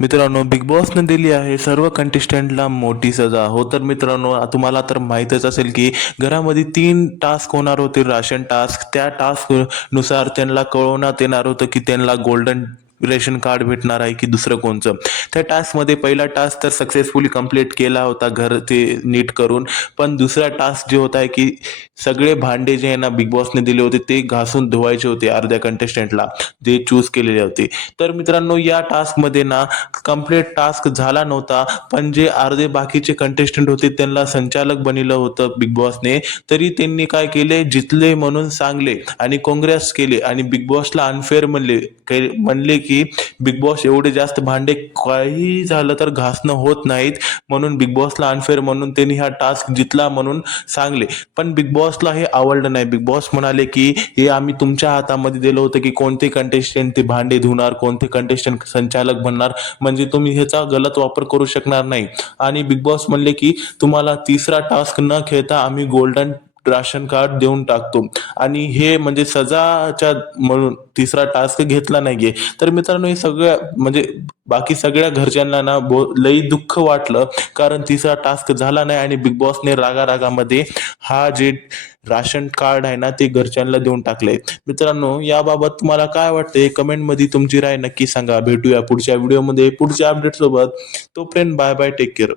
मित्रांनो, बिग बॉसने दिली आहे सर्व कंटेस्टंटला मोठी सजा. हो तर मित्रांनो, तुम्हाला तर माहीतच असेल की घरामध्ये 3 टास्क होणार होते, राशन टास्क. त्या टास्क नुसार त्यांना कळवण्यात येणार होतं की त्यांना गोल्डन रेशन कार्ड भेटणार आहे की दुसरं कोणचं. त्या टास्कमध्ये पहिला टास्क तर सक्सेसफुली कंप्लीट केला होता, घर ते नीट करून. पण दुसरा टास्क जे होता आहे की सगळे भांडे जे आहे ना बिग बॉसने दिले होते ते घासून धुवायचे होते अर्ध्या कंटेस्टंटला, जे चूज केलेले होते. तर मित्रांनो, या टास्कमध्ये ना कंप्लीट टास्क झाला नव्हता, पण जे अर्धे बाकीचे कंटेस्टंट होते त्यांना संचालक बनवलं होतं बिग बॉसने. तरी त्यांनी काय केले, जितले म्हणून सांगले आणि काँग्रेस केले आणि बिग बॉसला अनफेअर म्हणले की बिग बॉस एवढे जास्त भांडे काही झालं तर घासणं होत नाहीत, म्हणून बिग बॉसला अनफेअर म्हणून त्यांनी हा टास्क जितला म्हणून सांगले. पण बिग बॉसला हे आवडलं नाही. बिग बॉस म्हणाले की हे आम्ही तुमच्या हातामध्ये दिलं होतं की कोणते कंटेस्टंट ते भांडे धुणार, कोणते कंटेस्टंट संचालक बनणार, म्हणजे तुम्ही ह्याचा गलत वापर करू शकणार नाही. आणि बिग बॉस म्हणले की तुम्हाला तिसरा टास्क न खेळता आम्ही गोल्डन राशन कार्ड देऊन टाकतो. आणि हे म्हणजे सजाच्या म्हणून तिसरा टास्क घेतला नाहीये. तर मित्रांनो, हे सगळं म्हणजे बाकी सगळ्या घरच्यांना ना लई दुःख वाटलं, कारण तिसरा टास्क झाला नाही आणि बिग बॉसने रागारागामध्ये हा जे राशन कार्ड आहे ना ते घरच्यांना देऊन टाकले. मित्रांनो, याबाबत तुम्हाला काय वाटतंय कमेंटमध्ये तुमची राय नक्की सांगा. भेटूया पुढच्या व्हिडिओमध्ये पुढच्या अपडेट सोबत. तोपर्यंत बाय बाय, टेक केअर.